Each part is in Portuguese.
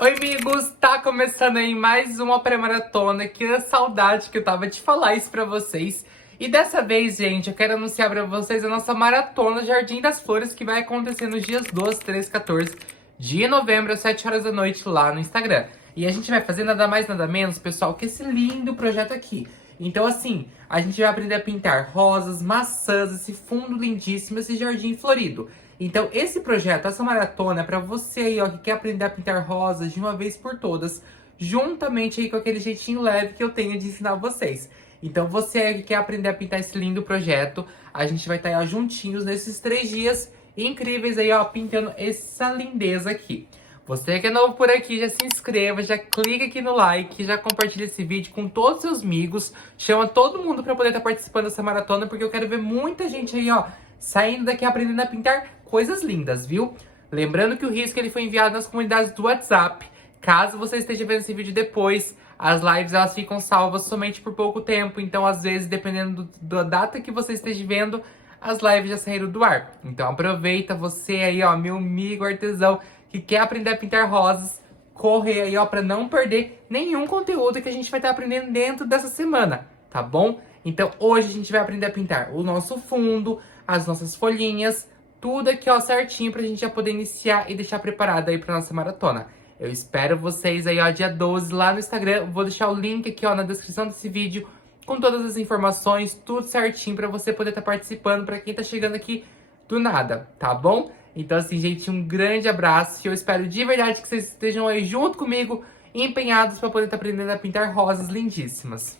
Oi, amigos! Tá começando aí mais uma pré-maratona. Que saudade que eu tava de falar isso pra vocês. E dessa vez, gente, eu quero anunciar pra vocês a nossa maratona Jardim das Flores, que vai acontecer nos dias 12, 13, 14 de novembro, às 7 horas da noite, lá no Instagram. E a gente vai fazer nada mais, nada menos, pessoal, que esse lindo projeto aqui. Então, assim, a gente vai aprender a pintar rosas, maçãs, esse fundo lindíssimo, esse jardim florido. Então, esse projeto, essa maratona, é pra você aí, ó, que quer aprender a pintar rosas de uma vez por todas, juntamente aí com aquele jeitinho leve que eu tenho de ensinar vocês. Então, você aí que quer aprender a pintar esse lindo projeto, a gente vai estar aí, ó, juntinhos nesses 3 dias incríveis aí, ó, pintando essa lindeza aqui. Você que é novo por aqui, já se inscreva, já clica aqui no like, já compartilha esse vídeo com todos os seus amigos, chama todo mundo pra poder estar participando dessa maratona, porque eu quero ver muita gente aí, ó, saindo daqui aprendendo a pintar coisas lindas, viu? Lembrando que o risco ele foi enviado nas comunidades do WhatsApp. Caso você esteja vendo esse vídeo depois, as lives elas ficam salvas somente por pouco tempo, então às vezes, dependendo da data que você esteja vendo, as lives já saíram do ar. Então aproveita você aí, ó, meu amigo artesão, que quer aprender a pintar rosas, corre aí, ó, pra não perder nenhum conteúdo que a gente vai estar aprendendo dentro dessa semana, tá bom? Então hoje a gente vai aprender a pintar o nosso fundo, as nossas folhinhas, tudo aqui, ó, certinho pra gente já poder iniciar e deixar preparado aí pra nossa maratona. Eu espero vocês aí, ó, dia 12 lá no Instagram. Vou deixar o link aqui, ó, na descrição desse vídeo com todas as informações, tudo certinho pra você poder estar participando, pra quem tá chegando aqui do nada, tá bom? Então, assim, gente, um grande abraço. Eu espero de verdade que vocês estejam aí junto comigo, empenhados pra poder estar aprendendo a pintar rosas lindíssimas.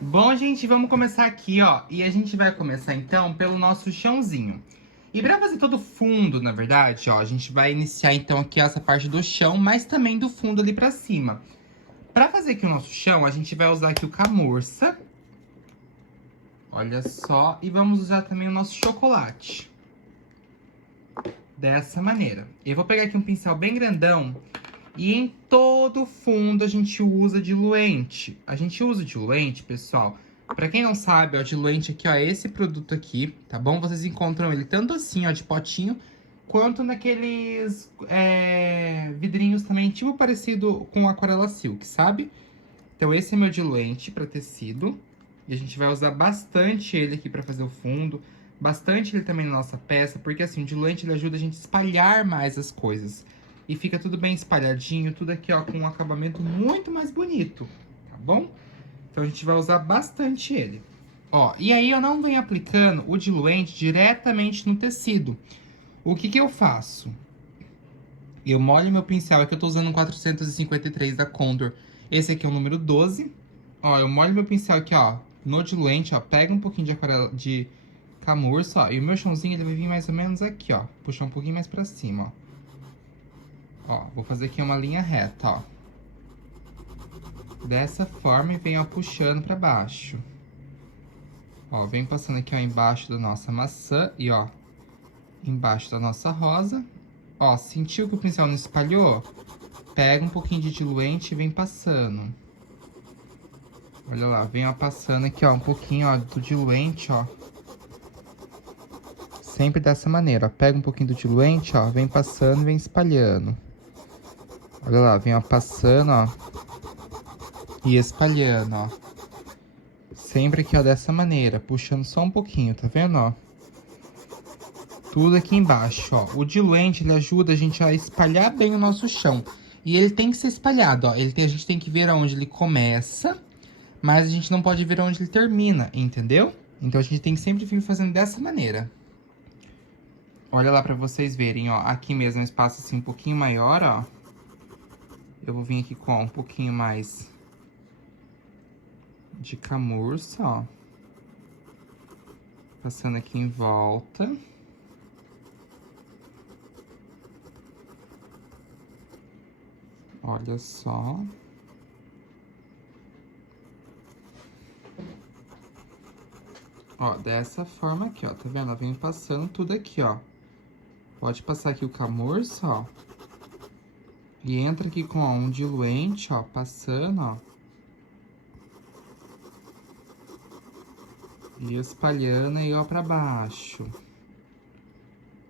Bom, gente, vamos começar aqui, ó. E a gente vai começar, então, pelo nosso chãozinho. E pra fazer todo o fundo, na verdade, ó, a gente vai iniciar, então, aqui essa parte do chão, mas também do fundo ali pra cima. Pra fazer aqui o nosso chão, a gente vai usar aqui o camurça. Olha só. E vamos usar também o nosso chocolate. Dessa maneira. Eu vou pegar aqui um pincel bem grandão. E em todo o fundo a gente usa diluente. A gente usa diluente, pessoal. Pra quem não sabe, ó, diluente aqui, ó, é esse produto aqui, tá bom? Vocês encontram ele tanto assim, ó, de potinho, quanto naqueles vidrinhos também, tipo parecido com Aquarela Silk, sabe? Então esse é meu diluente pra tecido. E a gente vai usar bastante ele aqui pra fazer o fundo. Bastante ele também na nossa peça, porque assim, o diluente ele ajuda a gente a espalhar mais as coisas. E fica tudo bem espalhadinho, tudo aqui, ó, com um acabamento muito mais bonito, tá bom? Então a gente vai usar bastante ele. Ó, e aí eu não venho aplicando o diluente diretamente no tecido. O que que eu faço? Eu molho meu pincel, aqui eu tô usando um 453 da Condor. Esse aqui é o número 12. Ó, eu molho meu pincel aqui, ó, no diluente, ó, pega um pouquinho de aquarela, de camurça, ó, e o meu chãozinho ele vai vir mais ou menos aqui, ó, puxar um pouquinho mais pra cima, ó. Ó, vou fazer aqui uma linha reta, ó. Dessa forma e venho, ó, puxando pra baixo. Ó, vem passando aqui, ó, embaixo da nossa maçã e, ó, embaixo da nossa rosa. Ó, sentiu que o pincel não espalhou? Pega um pouquinho de diluente e vem passando. Olha lá, vem, ó, passando aqui, ó, um pouquinho, ó, do diluente, ó. Sempre dessa maneira, ó. Pega um pouquinho do diluente, ó, vem passando e vem espalhando. Olha lá, vem, ó, passando, ó. E espalhando, ó. Sempre aqui, ó, dessa maneira, puxando só um pouquinho, tá vendo, ó? Tudo aqui embaixo, ó. O diluente, ele ajuda a gente a espalhar bem o nosso chão. E ele tem que ser espalhado, ó. A gente tem que ver aonde ele começa, mas a gente não pode ver aonde ele termina, entendeu? Então a gente tem que sempre vir fazendo dessa maneira. Olha lá pra vocês verem, ó. Aqui mesmo, um espaço assim um pouquinho maior, ó. Eu vou vir aqui com, ó, um pouquinho mais de camurça, ó. Passando aqui em volta. Olha só. Ó, dessa forma aqui, ó. Tá vendo? Ela vem passando tudo aqui, ó. Pode passar aqui o camurça, ó. E entra aqui com, ó, um diluente, ó, passando, ó. E espalhando aí, ó, pra baixo.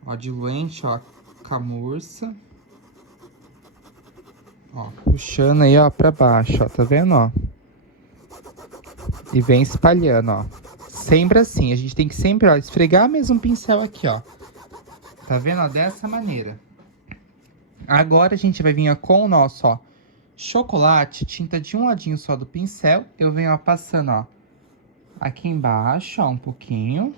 Ó, diluente, ó, camurça. Ó, puxando aí, ó, pra baixo, ó, tá vendo, ó? E vem espalhando, ó. Sempre assim, a gente tem que sempre, ó, esfregar mesmo o pincel aqui, ó. Tá vendo, ó? Dessa maneira. Agora a gente vai vir, ó, com o nosso, ó, chocolate, tinta de um ladinho só do pincel. Eu venho, ó, passando, ó, aqui embaixo, ó, um pouquinho.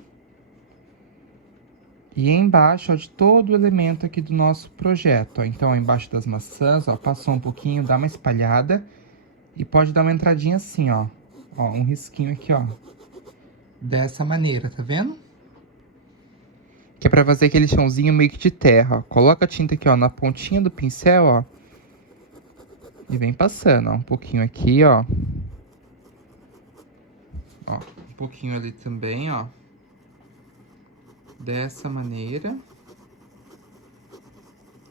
E embaixo, ó, de todo o elemento aqui do nosso projeto, ó. Então, ó, embaixo das maçãs, ó, passou um pouquinho, dá uma espalhada. E pode dar uma entradinha assim, ó. Ó, um risquinho aqui, ó. Dessa maneira, tá vendo? Que é pra fazer aquele chãozinho meio que de terra, ó. Coloca a tinta aqui, ó, na pontinha do pincel, ó. E vem passando, ó. Um pouquinho aqui, ó. Ó, um pouquinho ali também, ó. Dessa maneira.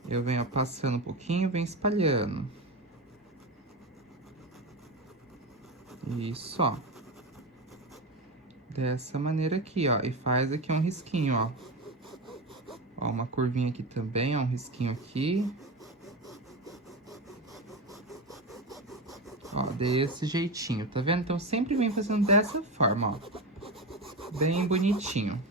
Eu venho, ó, passando um pouquinho, venho espalhando. Isso, ó. Dessa maneira aqui, ó. E faz aqui um risquinho, ó. Ó, uma curvinha aqui também, ó. Um risquinho aqui. Ó, desse jeitinho, tá vendo? Então, sempre vem fazendo dessa forma, ó. Bem bonitinho.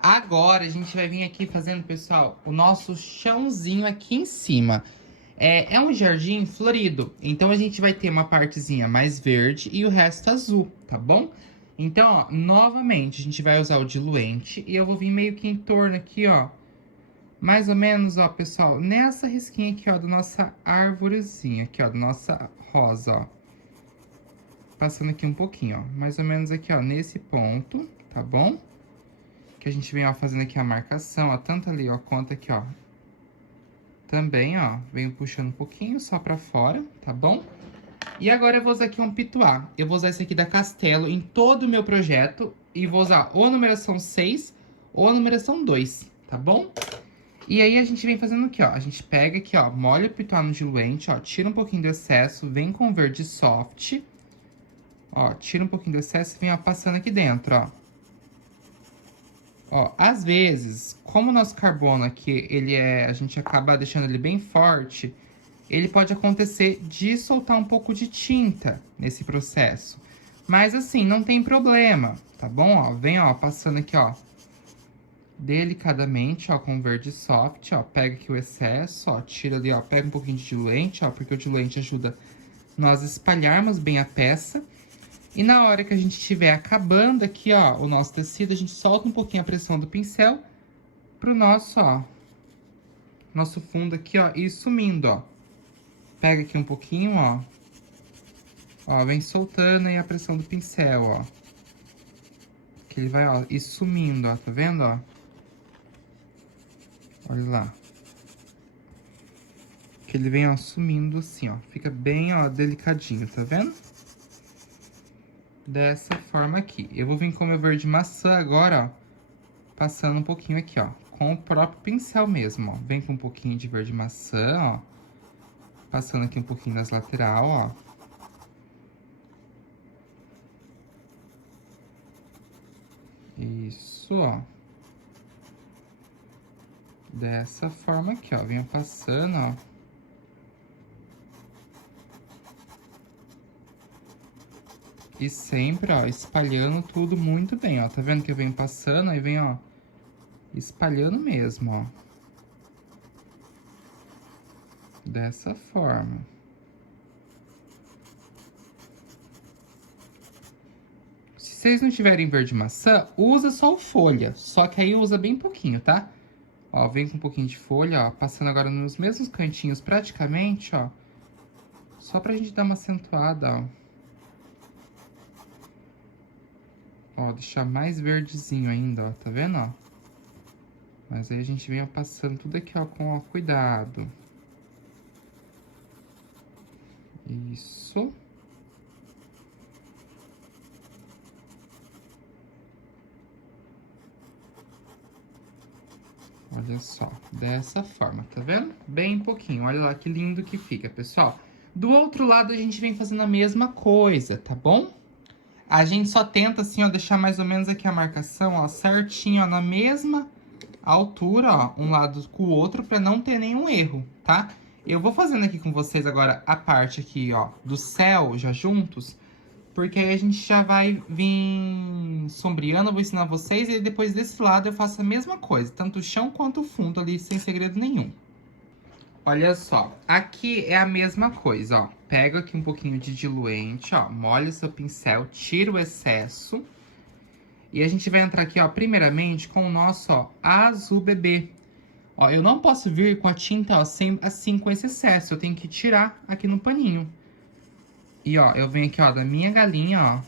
Agora a gente vai vir aqui fazendo, pessoal, o nosso chãozinho aqui em cima. É um jardim florido, então a gente vai ter uma partezinha mais verde e o resto azul, tá bom? Então, ó, novamente, a gente vai usar o diluente e eu vou vir meio que em torno aqui, ó. Mais ou menos, ó, pessoal, nessa risquinha aqui, ó, da nossa arvorezinha, aqui, ó, da nossa rosa, ó. Passando aqui um pouquinho, ó, mais ou menos aqui, ó, nesse ponto, tá bom? Que a gente vem, ó, fazendo aqui a marcação, ó, tanto ali, ó, quanto aqui, ó. Também, ó, venho puxando um pouquinho só pra fora, tá bom? E agora eu vou usar aqui um pituá. Eu vou usar esse aqui da Castelo em todo o meu projeto. E vou usar ou a numeração 6 ou a numeração 2, tá bom? E aí a gente vem fazendo o quê, ó? A gente pega aqui, ó, molha o pituá no diluente, ó, tira um pouquinho do excesso, vem com o verde soft. Ó, tira um pouquinho do excesso e vem, ó, passando aqui dentro, ó. Ó, às vezes, como o nosso carbono aqui, a gente acaba deixando ele bem forte, ele pode acontecer de soltar um pouco de tinta nesse processo. Mas assim, não tem problema, tá bom? Ó, vem, ó, passando aqui, ó, delicadamente, ó, com verde soft, ó, pega aqui o excesso, ó, tira ali, ó, pega um pouquinho de diluente, ó, porque o diluente ajuda nós espalharmos bem a peça. E na hora que a gente estiver acabando aqui, ó, o nosso tecido, a gente solta um pouquinho a pressão do pincel pro nosso, ó, nosso fundo aqui, ó, ir sumindo, ó. Pega aqui um pouquinho, ó. Ó, vem soltando aí a pressão do pincel, ó. Que ele vai, ó, ir sumindo, ó, tá vendo, ó? Olha lá. Que ele vem, ó, sumindo assim, ó. Fica bem, ó, delicadinho, tá vendo? Dessa forma aqui. Eu vou vir com o meu verde maçã agora, ó. Passando um pouquinho aqui, ó. Com o próprio pincel mesmo, ó. Vem com um pouquinho de verde maçã, ó. Passando aqui um pouquinho nas lateral, ó. Isso, ó. Dessa forma aqui, ó. Venho passando, ó. E sempre, ó, espalhando tudo muito bem, ó. Tá vendo que eu venho passando e venho, ó, espalhando mesmo, ó. Dessa forma. Se vocês não tiverem verde maçã, usa só o folha. Só que aí usa bem pouquinho, tá? Ó, vem com um pouquinho de folha, ó. Passando agora nos mesmos cantinhos praticamente, ó. Só pra gente dar uma acentuada, ó. Ó, deixar mais verdezinho ainda, ó, tá vendo, ó? Mas aí a gente vem passando tudo aqui, ó, com ó, cuidado. Isso. Olha só, dessa forma, tá vendo? Bem pouquinho, olha lá que lindo que fica, pessoal. Do outro lado a gente vem fazendo a mesma coisa, tá bom? A gente só tenta assim, ó, deixar mais ou menos aqui a marcação, ó, certinho, ó, na mesma altura, ó, um lado com o outro, pra não ter nenhum erro, tá? Eu vou fazendo aqui com vocês agora a parte aqui, ó, do céu já juntos, porque aí a gente já vai vir sombreando, eu vou ensinar vocês, e depois desse lado eu faço a mesma coisa, tanto o chão quanto o fundo ali, sem segredo nenhum. Olha só, aqui é a mesma coisa, ó. Pega aqui um pouquinho de diluente, ó, molha o seu pincel, tira o excesso. E a gente vai entrar aqui, ó, primeiramente com o nosso, ó, azul bebê. Ó, eu não posso vir com a tinta, ó, assim com esse excesso, eu tenho que tirar aqui no paninho. E, ó, eu venho aqui, ó, da minha galinha, ó,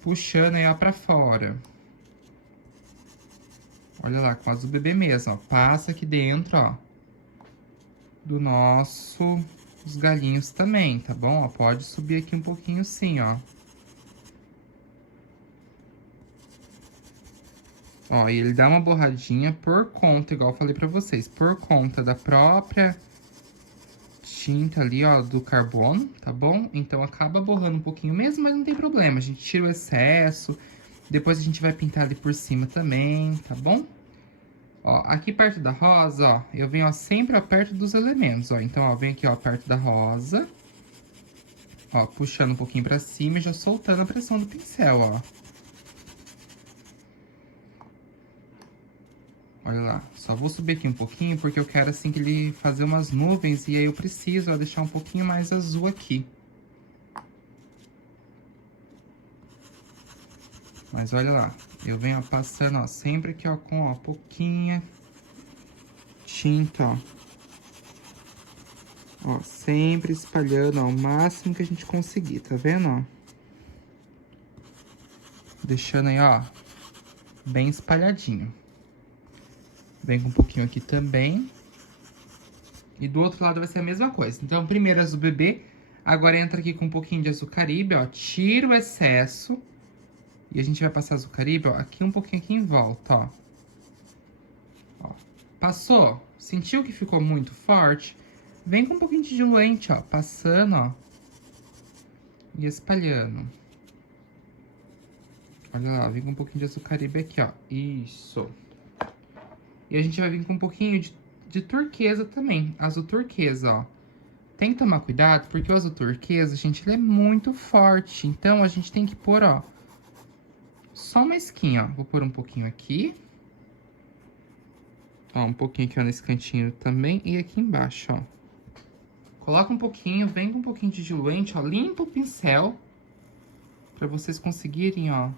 puxando aí, ó, pra fora. Olha lá, com o azul bebê mesmo, ó, passa aqui dentro, ó, do nosso... os galinhos também, tá bom? Ó, pode subir aqui um pouquinho sim, ó. Ó, e ele dá uma borradinha por conta, igual eu falei pra vocês, por conta da própria tinta ali, ó, do carbono, tá bom? Então acaba borrando um pouquinho mesmo, mas não tem problema. A gente tira o excesso, depois a gente vai pintar ali por cima também, tá bom? Ó, aqui perto da rosa, ó, eu venho, ó, sempre, ó, perto dos elementos, ó. Então, ó, vem aqui, ó, perto da rosa. Ó, puxando um pouquinho pra cima e já soltando a pressão do pincel, ó. Olha lá, só vou subir aqui um pouquinho, porque eu quero, assim, que ele fazer umas nuvens, e aí eu preciso, ó, deixar um pouquinho mais azul aqui. Mas olha lá, eu venho, ó, passando, ó, sempre aqui, ó, com, ó, pouquinha tinta, ó. Ó, sempre espalhando, ó, o máximo que a gente conseguir, tá vendo, ó? Deixando aí, ó, bem espalhadinho. Vem com um pouquinho aqui também. E do outro lado vai ser a mesma coisa. Então, primeiro azul bebê. Agora entra aqui com um pouquinho de azul caribe, ó. Tira o excesso. E a gente vai passar azul caribe, ó, aqui um pouquinho aqui em volta, ó. Ó. Passou? Sentiu que ficou muito forte? Vem com um pouquinho de diluente, ó. Passando, ó. E espalhando. Olha lá, vem com um pouquinho de azul caribe aqui, ó. Isso. E a gente vai vir com um pouquinho de turquesa também. Azul turquesa, ó. Tem que tomar cuidado, porque o azul turquesa, gente, ele é muito forte. Então, a gente tem que pôr, ó, só uma esquinha, ó. Vou pôr um pouquinho aqui. Ó, um pouquinho aqui, ó, nesse cantinho também. E aqui embaixo, ó. Coloca um pouquinho, vem com um pouquinho de diluente, ó. Limpa o pincel. Pra vocês conseguirem, ó,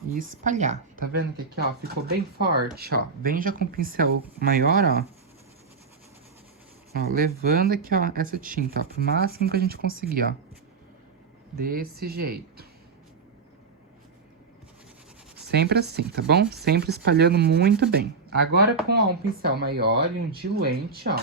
e espalhar. Tá vendo que aqui, ó, ficou bem forte, ó. Vem já com o pincel maior, ó. Ó, levando aqui, ó, essa tinta, ó, pro máximo que a gente conseguir, ó. Desse jeito. Sempre assim, tá bom? Sempre espalhando muito bem. Agora com, ó, um pincel maior e um diluente, ó.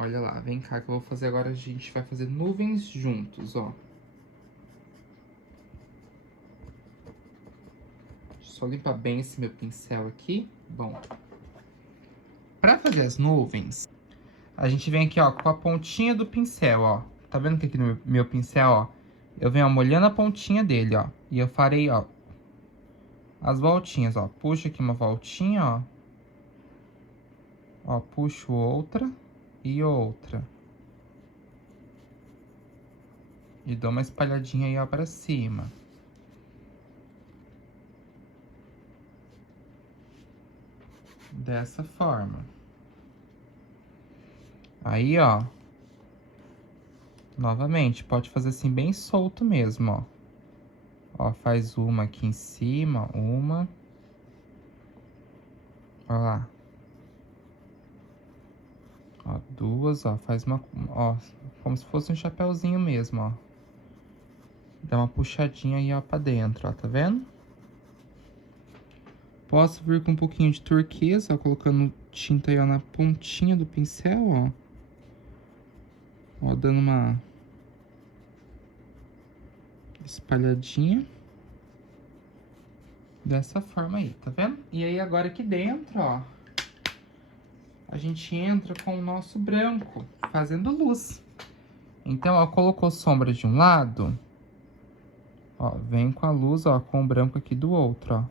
Olha lá, vem cá que eu vou fazer agora, a gente vai fazer nuvens juntos, ó. Só limpar bem esse meu pincel aqui. Bom, pra fazer as nuvens, a gente vem aqui, ó, com a pontinha do pincel, ó. Tá vendo que aqui no meu pincel, ó, eu venho, ó, molhando a pontinha dele, ó. E eu farei, ó, as voltinhas, ó. Puxo aqui uma voltinha, ó. Ó, puxo outra e outra. E dou uma espalhadinha aí, ó, pra cima. Dessa forma. Aí, ó. Novamente, pode fazer assim bem solto mesmo, ó. Ó, faz uma aqui em cima, uma. Ó lá. Ó, duas, ó, faz uma, ó, como se fosse um chapéuzinho mesmo, ó. Dá uma puxadinha aí, ó, pra dentro, ó, tá vendo? Posso vir com um pouquinho de turquesa, ó, colocando tinta aí, ó, na pontinha do pincel, ó. Ó, dando uma espalhadinha. Dessa forma aí, tá vendo? E aí, agora aqui dentro, ó, a gente entra com o nosso branco, fazendo luz. Então, ó, colocou sombra de um lado, ó, vem com a luz, ó, com o branco aqui do outro, ó.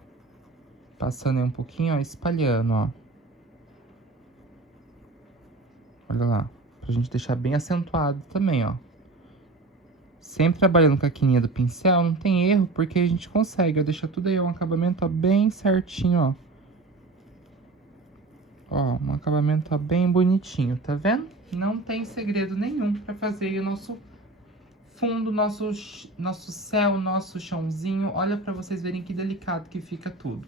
Passando aí um pouquinho, ó, espalhando, ó. Olha lá, pra gente deixar bem acentuado também, ó. Sempre trabalhando com a quininha do pincel, não tem erro, porque a gente consegue, ó, deixar tudo aí, um acabamento, ó, bem certinho, ó. Ó, um acabamento, ó, bem bonitinho, tá vendo? Não tem segredo nenhum pra fazer aí o nosso fundo, nosso céu, nosso chãozinho. Olha pra vocês verem que delicado que fica tudo.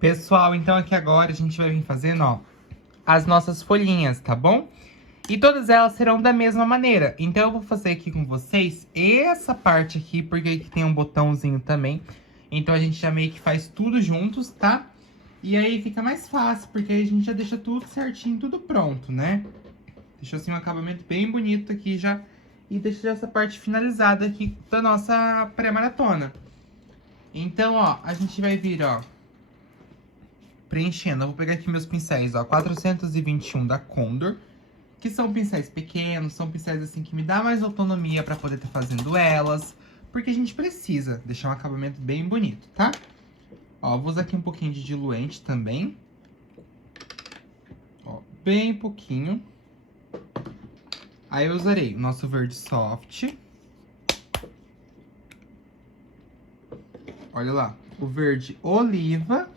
Pessoal, então aqui agora a gente vai vir fazendo, ó, as nossas folhinhas, tá bom? E todas elas serão da mesma maneira. Então eu vou fazer aqui com vocês essa parte aqui, porque aqui tem um botãozinho também. Então a gente já meio que faz tudo juntos, tá? E aí fica mais fácil, porque aí a gente já deixa tudo certinho, tudo pronto, né? Deixa assim um acabamento bem bonito aqui já. E deixa já essa parte finalizada aqui da nossa pré-maratona. Então, ó, a gente vai vir, ó, preenchendo. Eu vou pegar aqui meus pincéis, ó, 421 da Condor, que são pincéis pequenos, são pincéis assim que me dá mais autonomia pra poder estar fazendo elas, porque a gente precisa deixar um acabamento bem bonito, tá? Ó, vou usar aqui um pouquinho de diluente também. Ó, bem pouquinho. Aí eu usarei o nosso verde soft. Olha lá, o verde oliva.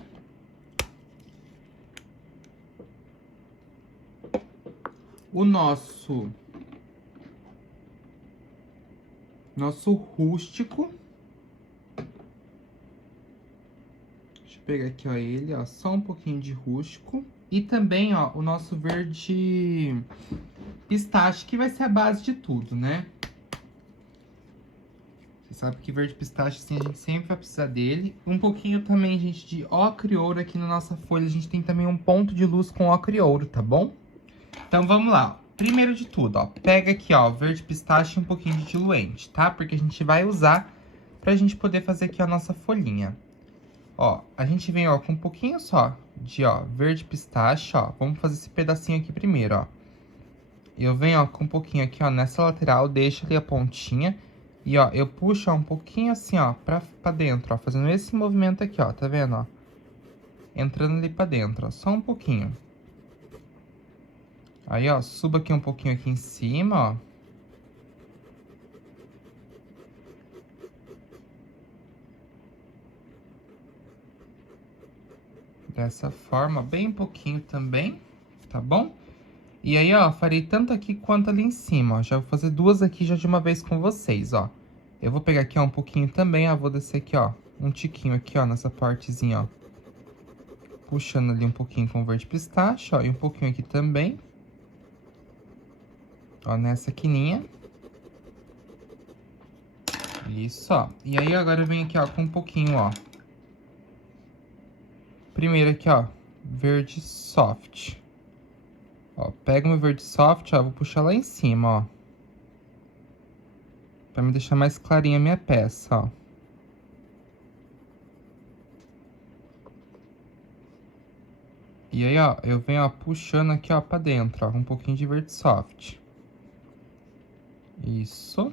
O nosso rústico. Deixa eu pegar aqui, ó, ele, ó, só um pouquinho de rústico. E também, ó, o nosso verde pistache, que vai ser a base de tudo, né? Você sabe que verde pistache, assim, a gente sempre vai precisar dele. Um pouquinho também, gente, de ocre e ouro aqui na nossa folha. A gente tem também um ponto de luz com ocre e ouro, tá bom? Então, vamos lá. Primeiro de tudo, ó, pega aqui, ó, verde pistache e um pouquinho de diluente, tá? Porque a gente vai usar pra gente poder fazer aqui a nossa folhinha. Ó, a gente vem, ó, com um pouquinho só de, ó, verde pistache, ó. Vamos fazer esse pedacinho aqui primeiro, ó. Eu venho, ó, com um pouquinho aqui, ó, nessa lateral, deixo ali a pontinha. E, ó, eu puxo, ó, um pouquinho assim, ó, pra dentro, ó. Fazendo esse movimento aqui, ó, tá vendo, ó? Entrando ali pra dentro, ó, só um pouquinho. Aí, ó, subo aqui um pouquinho aqui em cima, ó. Dessa forma, bem pouquinho também, tá bom? E aí, ó, farei tanto aqui quanto ali em cima, ó. Já vou fazer duas aqui já de uma vez com vocês, ó. Eu vou pegar aqui, ó, um pouquinho também, ó. Vou descer aqui, ó, um tiquinho aqui, ó, nessa partezinha, ó. Puxando ali um pouquinho com verde pistache, ó. E um pouquinho aqui também. Ó, nessa quininha. Isso, ó. E aí, agora eu venho aqui, ó, com um pouquinho, ó. Primeiro aqui, ó, verde soft. Ó, pega o meu verde soft, ó, vou puxar lá em cima, ó. Pra me deixar mais clarinha a minha peça, ó. E aí, ó, eu venho, ó, puxando aqui, ó, pra dentro, ó, um pouquinho de verde soft. Isso.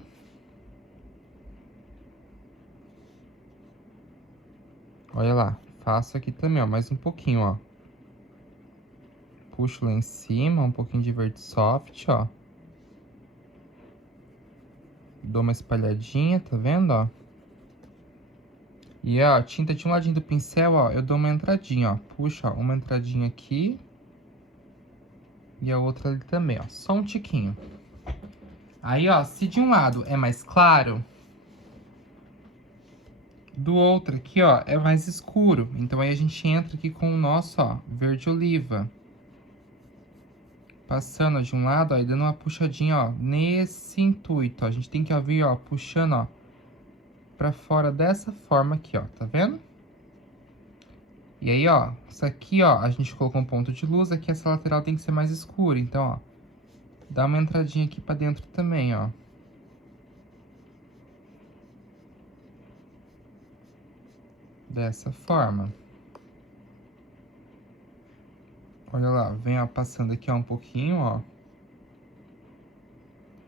Olha lá, faço aqui também, ó, mais um pouquinho, ó. Puxo lá em cima, um pouquinho de verde soft, ó. Dou uma espalhadinha, tá vendo, ó? E, ó, tinta de um ladinho do pincel, ó, eu dou uma entradinha, ó. Puxo, ó, uma entradinha aqui. E a outra ali também, ó. Só um tiquinho. Aí, ó, se de um lado é mais claro, do outro aqui, ó, é mais escuro. Então, aí a gente entra aqui com o nosso, ó, verde oliva. Passando, ó, de um lado, ó, e dando uma puxadinha, ó, nesse intuito, ó. A gente tem que, ó, vir, ó, puxando, ó, pra fora dessa forma aqui, ó, tá vendo? E aí, ó, isso aqui, ó, a gente colocou um ponto de luz, aqui essa lateral tem que ser mais escura. Então, ó, dá uma entradinha aqui pra dentro também, ó. Dessa forma. Olha lá, vem, ó, passando aqui, ó, um pouquinho, ó.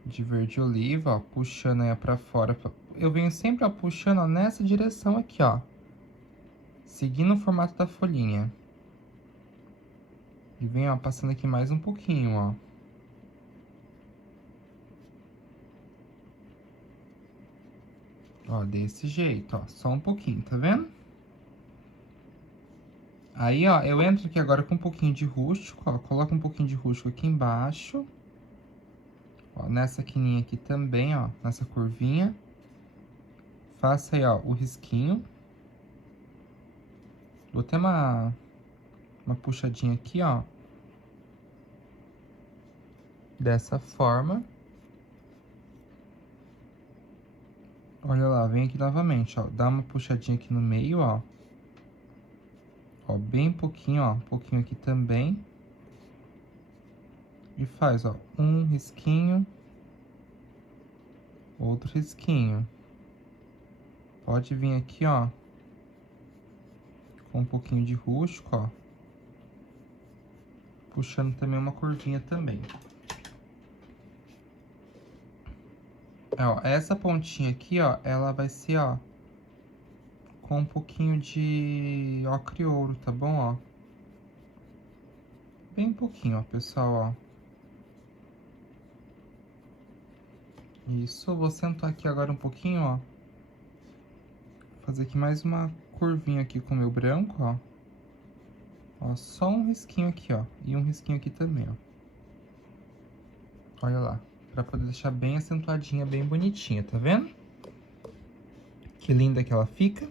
De verde oliva, ó, puxando aí pra fora. Eu venho sempre, ó, puxando, ó, nessa direção aqui, ó. Seguindo o formato da folhinha. E venho, ó, passando aqui mais um pouquinho, ó. Ó, desse jeito, ó, só um pouquinho, tá vendo? Aí, ó, eu entro aqui agora com um pouquinho de rústico, ó, coloco um pouquinho de rústico aqui embaixo. Ó, nessa quininha aqui também, ó, nessa curvinha. Faço aí, ó, o risquinho. Dou até uma puxadinha aqui, ó. Dessa forma. Olha lá, vem aqui novamente, ó. Dá uma puxadinha aqui no meio, ó. Ó, bem pouquinho, ó. Um pouquinho aqui também. E faz, ó, um risquinho. Outro risquinho. Pode vir aqui, ó. Com um pouquinho de rústico, ó. Puxando também uma curvinha também. Ó, essa pontinha aqui, ó, ela vai ser, ó, com um pouquinho de ocre e ouro, tá bom, ó? Bem pouquinho, ó, pessoal, ó. Isso, vou sentar aqui agora um pouquinho, ó. Fazer aqui mais uma curvinha aqui com o meu branco, ó. Ó, só um risquinho aqui, ó. E um risquinho aqui também, ó. Olha lá. Pra poder deixar bem acentuadinha, bem bonitinha, tá vendo? Que linda que ela fica.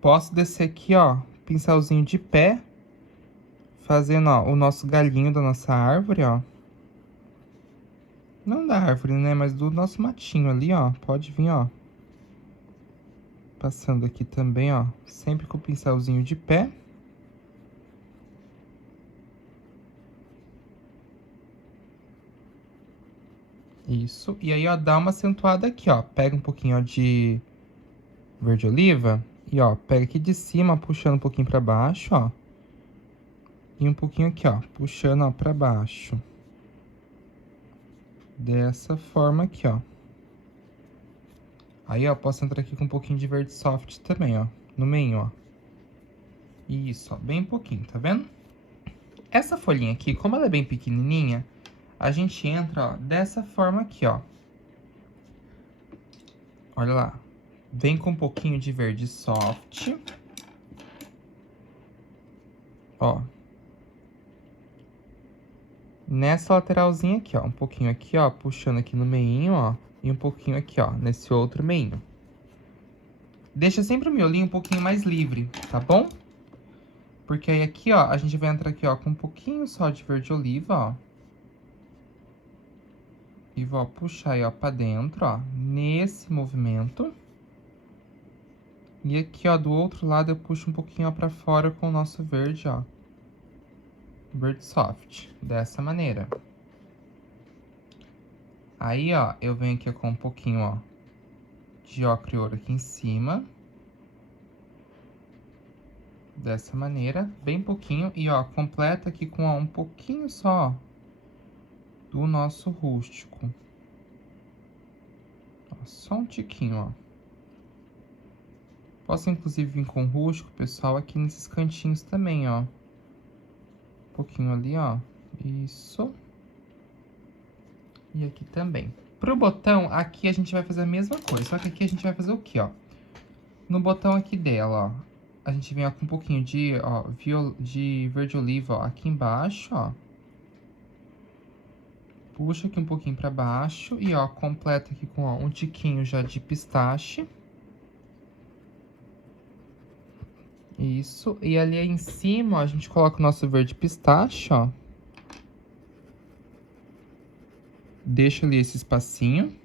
Posso descer aqui, ó, pincelzinho de pé. fazendo, ó, o nosso galhinho da nossa árvore, ó. Não da árvore, né? Mas do nosso matinho ali, ó. Pode vir, ó. Passando aqui também, ó. Sempre com o pincelzinho de pé. Isso. E aí, ó, dá uma acentuada aqui, ó. Pega um pouquinho, ó, de verde oliva. E, ó, pega aqui de cima, puxando um pouquinho pra baixo, ó. E um pouquinho aqui, ó. Puxando, ó, pra baixo. Dessa forma aqui, ó. Aí, ó, posso entrar aqui com um pouquinho de verde soft também, ó. No meio, ó. Isso, ó. Bem pouquinho, tá vendo? Essa folhinha aqui, como ela é bem pequenininha, a gente entra, ó, dessa forma aqui, ó. Olha lá. Vem com um pouquinho de verde soft. Ó. Nessa lateralzinha aqui, ó. Um pouquinho aqui, ó. Puxando aqui no meinho, ó. E um pouquinho aqui, ó. Nesse outro meinho. Deixa sempre o miolinho um pouquinho mais livre, tá bom? Porque aí aqui, ó, a gente vai entrar aqui, ó, com um pouquinho só de verde oliva, ó. E vou puxar aí, ó, pra dentro, ó. Nesse movimento. E aqui, ó, do outro lado eu puxo um pouquinho, ó, pra fora com o nosso verde, ó. Verde soft. Dessa maneira. Aí, ó, eu venho aqui com um pouquinho, ó, de ocre e ouro aqui em cima. Dessa maneira, bem pouquinho. E, ó, completa aqui com, ó, um pouquinho só, ó, do nosso rústico. Ó, só um tiquinho, ó. Posso, inclusive, vir com rústico, pessoal, aqui nesses cantinhos também, ó. Um pouquinho ali, ó. Isso. E aqui também. Pro botão, aqui a gente vai fazer a mesma coisa, só que aqui a gente vai fazer o quê, ó? No botão aqui dela, ó, a gente vem, ó, com um pouquinho de, ó, de verde oliva, ó, aqui embaixo, ó. Puxa aqui um pouquinho pra baixo e, ó, completa aqui com, ó, um tiquinho já de pistache. Isso. E ali em cima, ó, a gente coloca o nosso verde pistache, ó. Deixa ali esse espacinho.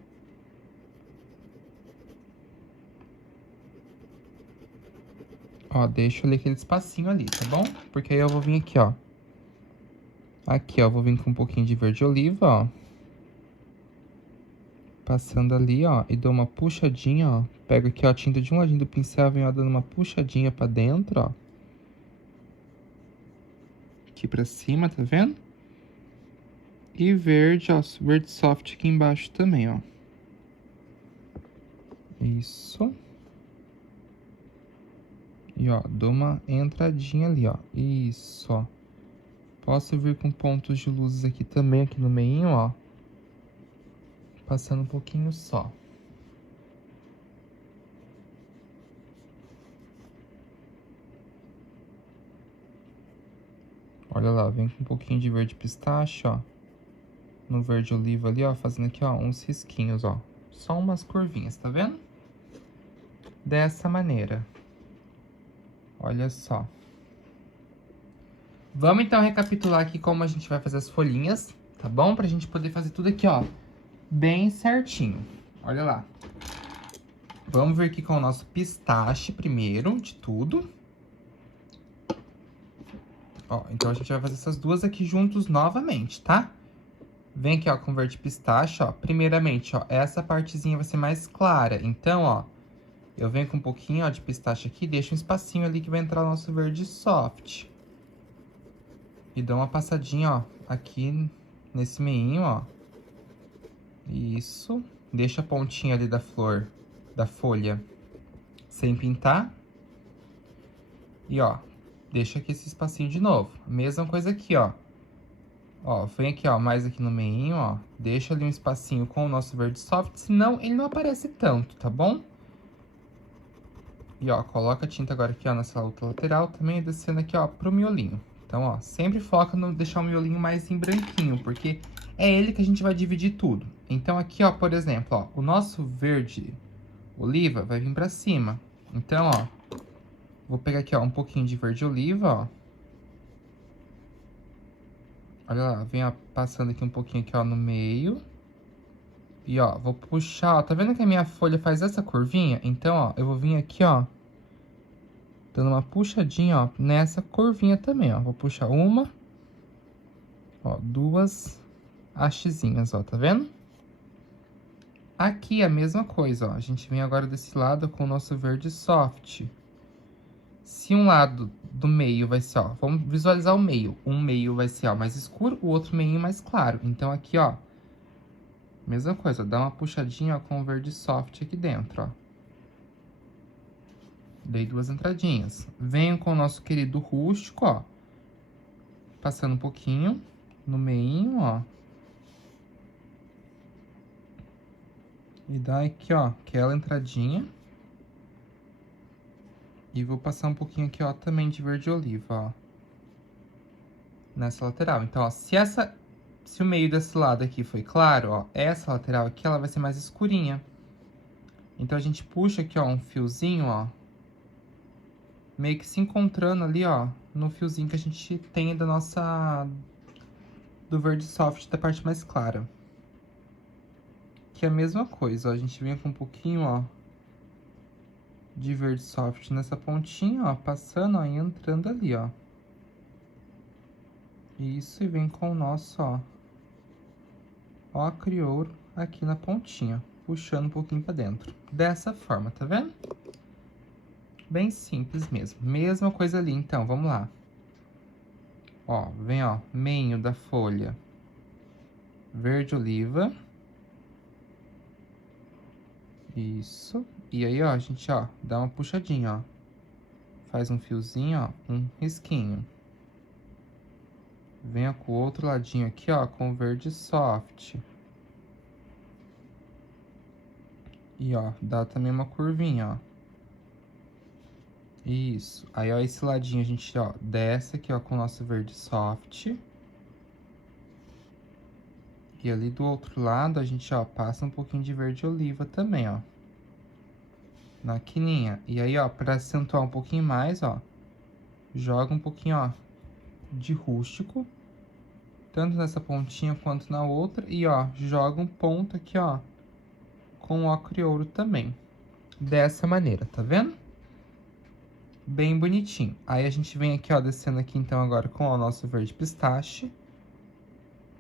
Ó, deixa ali aquele espacinho ali, tá bom? Porque aí eu vou vir aqui, ó. Aqui, ó, vou vir com um pouquinho de verde oliva, ó. Passando ali, ó, e dou uma puxadinha, ó. Pego aqui, ó, a tinta de um ladinho do pincel, venho, ó, dando uma puxadinha pra dentro, ó. Aqui pra cima, tá vendo? E verde, ó, verde soft aqui embaixo também, ó. Isso. E, ó, dou uma entradinha ali, ó. Isso, ó. Posso vir com pontos de luzes aqui também, aqui no meio, ó. Passando um pouquinho só. Olha lá, vem com um pouquinho de verde pistache, ó. No verde oliva ali, ó, fazendo aqui, ó, uns risquinhos, ó. Só umas curvinhas, tá vendo? Dessa maneira. Olha só. Vamos, então, recapitular aqui como a gente vai fazer as folhinhas, tá bom? Pra gente poder fazer tudo aqui, ó, bem certinho. Olha lá. Vamos vir aqui com o nosso pistache primeiro, de tudo. Ó, então a gente vai fazer essas duas aqui juntos novamente, tá? Vem aqui, ó, com verde pistache, ó. Primeiramente, ó, essa partezinha vai ser mais clara. Então, ó, eu venho com um pouquinho, ó, de pistache aqui, deixo um espacinho ali que vai entrar o nosso verde soft. E dou uma passadinha, ó, aqui nesse meinho, ó. Isso. Deixa a pontinha ali da flor, da folha, sem pintar. E, ó, deixa aqui esse espacinho de novo. Mesma coisa aqui, ó. Ó, vem aqui, ó, mais aqui no meinho, ó. Deixa ali um espacinho com o nosso verde soft, senão ele não aparece tanto, tá bom? E, ó, coloca a tinta agora aqui, ó, nessa outra lateral, também descendo aqui, ó, pro miolinho. Então, ó, sempre foca no deixar o miolinho mais em branquinho, porque é ele que a gente vai dividir tudo. Então, aqui, ó, por exemplo, ó, o nosso verde oliva vai vir pra cima. Então, ó, vou pegar aqui, ó, um pouquinho de verde oliva, ó. Olha lá, vem, ó, passando aqui um pouquinho aqui, ó, no meio. E, ó, vou puxar, ó, tá vendo que a minha folha faz essa curvinha? Então, ó, eu vou vir aqui, ó, dando uma puxadinha, ó, nessa curvinha também, ó. Vou puxar uma, ó, duas hastezinhas, ó, tá vendo? Aqui a mesma coisa, ó. A gente vem agora desse lado com o nosso verde soft. Se um lado do meio vai ser, ó, vamos visualizar o meio. Um meio vai ser, ó, mais escuro, o outro meio mais claro. Então, aqui, ó, mesma coisa, dá uma puxadinha, ó, com o verde soft aqui dentro, ó. Dei duas entradinhas. Venho com o nosso querido rústico, ó. Passando um pouquinho no meinho, ó. E dá aqui, ó, aquela entradinha. E vou passar um pouquinho aqui, ó, também de verde oliva, ó. Nessa lateral. Então, ó, se o meio desse lado aqui foi claro, ó, essa lateral aqui, ela vai ser mais escurinha. Então, a gente puxa aqui, ó, um fiozinho, ó. Meio que se encontrando ali, ó, no fiozinho que a gente tem do verde soft, da parte mais clara. Que é a mesma coisa, ó, a gente vem com um pouquinho, ó, de verde soft nessa pontinha, ó, passando, ó, e entrando ali, ó. Isso, e vem com o nosso, ó, ocre ouro aqui na pontinha, puxando um pouquinho pra dentro. Dessa forma, tá vendo? Bem simples mesmo. Mesma coisa ali, então, vamos lá. Ó, vem, ó, meio da folha verde oliva. Isso. E aí, ó, a gente, ó, dá uma puxadinha, ó. Faz um fiozinho, ó, um risquinho. Venha com o outro ladinho aqui, ó, com o verde soft. E, ó, dá também uma curvinha, ó. Isso. Aí, ó, esse ladinho a gente, ó, desce aqui, ó, com o nosso verde soft. E ali do outro lado, a gente, ó, passa um pouquinho de verde oliva também, ó. Na quininha. E aí, ó, pra acentuar um pouquinho mais, ó, joga um pouquinho, ó, de rústico. Tanto nessa pontinha quanto na outra. E, ó, joga um ponto aqui, ó, com o ocre ouro também. Dessa maneira, tá vendo? Bem bonitinho. Aí, a gente vem aqui, ó, descendo aqui, então, agora com o nosso verde pistache.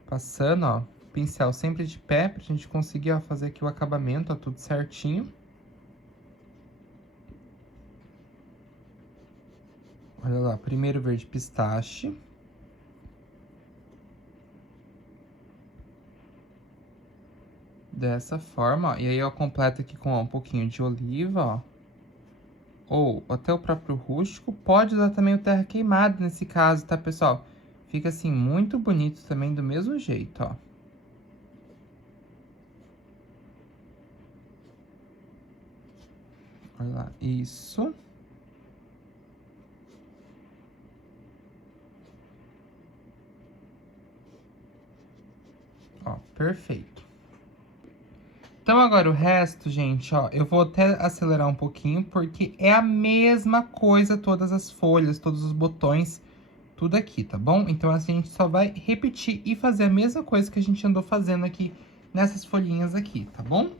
Passando, ó, pincel sempre de pé, pra gente conseguir, ó, fazer aqui o acabamento, ó, tudo certinho. Olha lá, primeiro verde pistache. Dessa forma, ó. E aí eu completo aqui com ó, um pouquinho de oliva, ó. Ou até o próprio rústico. Pode usar também o terra queimada nesse caso, tá, pessoal? Fica assim, muito bonito também do mesmo jeito, ó. Olha lá, isso. Ó, perfeito. Então, agora o resto, gente, ó, eu vou até acelerar um pouquinho, porque é a mesma coisa, todas as folhas, todos os botões, tudo aqui, tá bom? Então, assim, a gente só vai repetir e fazer a mesma coisa que a gente andou fazendo aqui nessas folhinhas aqui, tá bom?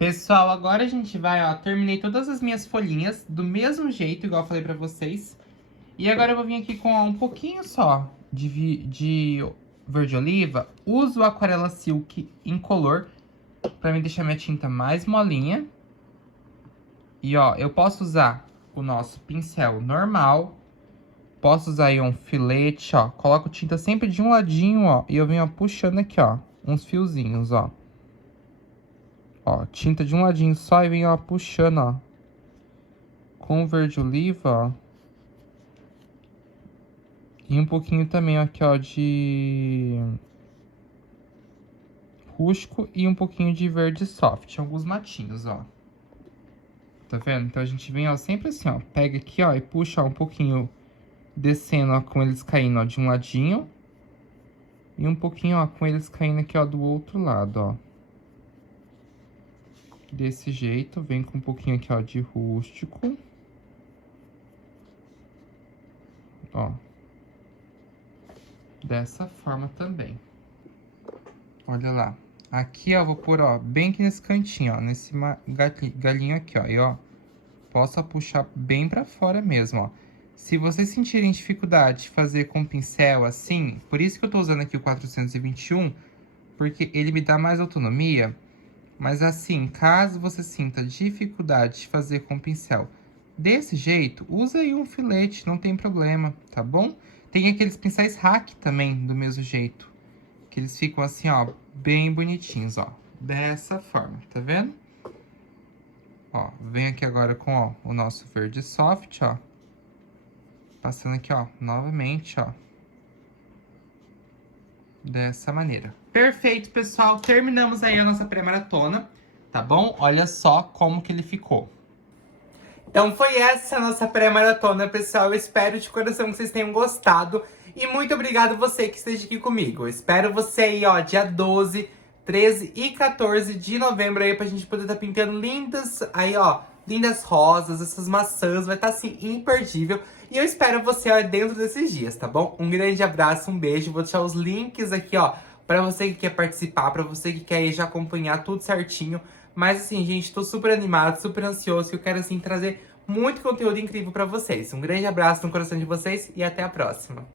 Pessoal, agora a gente vai, ó, terminei todas as minhas folhinhas do mesmo jeito, igual eu falei pra vocês. E agora eu vou vir aqui com ó, um pouquinho só de verde oliva. Uso aquarela silk incolor pra me deixar minha tinta mais molinha. E ó, eu posso usar o nosso pincel normal. Posso usar aí um filete, ó. Coloco tinta sempre de um ladinho, ó. E eu venho ó, puxando aqui, ó, uns fiozinhos, ó. Ó, tinta de um ladinho só e venho ó, puxando, ó. Com o verde oliva, ó. E um pouquinho também aqui, ó, de rústico e um pouquinho de verde soft. Alguns matinhos, ó. Tá vendo? Então a gente vem, ó, sempre assim, ó. Pega aqui, ó, e puxa ó, um pouquinho descendo, ó, com eles caindo, ó, de um ladinho. E um pouquinho, ó, com eles caindo aqui, ó, do outro lado, ó. Desse jeito, vem com um pouquinho aqui, ó, de rústico. Ó. Dessa forma também. Olha lá. Aqui, ó, eu vou pôr, ó, bem aqui nesse cantinho, ó, nesse galinho aqui, ó. E, ó, posso puxar bem pra fora mesmo, ó. Se vocês sentirem dificuldade de fazer com pincel assim, por isso que eu tô usando aqui o 421, porque ele me dá mais autonomia. Mas assim, caso você sinta dificuldade de fazer com pincel desse jeito, usa aí um filete, não tem problema, tá bom? Tem aqueles pincéis hack também, do mesmo jeito. Que eles ficam assim, ó, bem bonitinhos, ó. Dessa forma, tá vendo? Ó, vem aqui agora com, ó, o nosso verde soft, ó. Passando aqui, ó, novamente, ó. Dessa maneira. Perfeito, pessoal. Terminamos aí a nossa pré-maratona, tá bom? Olha só como que ele ficou. Então foi essa a nossa pré-maratona, pessoal. Eu espero de coração que vocês tenham gostado. E muito obrigado você que esteja aqui comigo. Eu espero você aí, ó, dia 12, 13 e 14 de novembro aí pra gente poder estar pintando lindas, aí, ó, lindas rosas, essas maçãs. Vai estar, assim, imperdível. E eu espero você, ó, dentro desses dias, tá bom? Um grande abraço, um beijo. Vou deixar os links aqui, ó, pra você que quer participar, pra você que quer aí já acompanhar tudo certinho. Mas assim, gente, tô super animado, super ansioso, que eu quero, assim, trazer muito conteúdo incrível pra vocês. Um grande abraço no coração de vocês e até a próxima.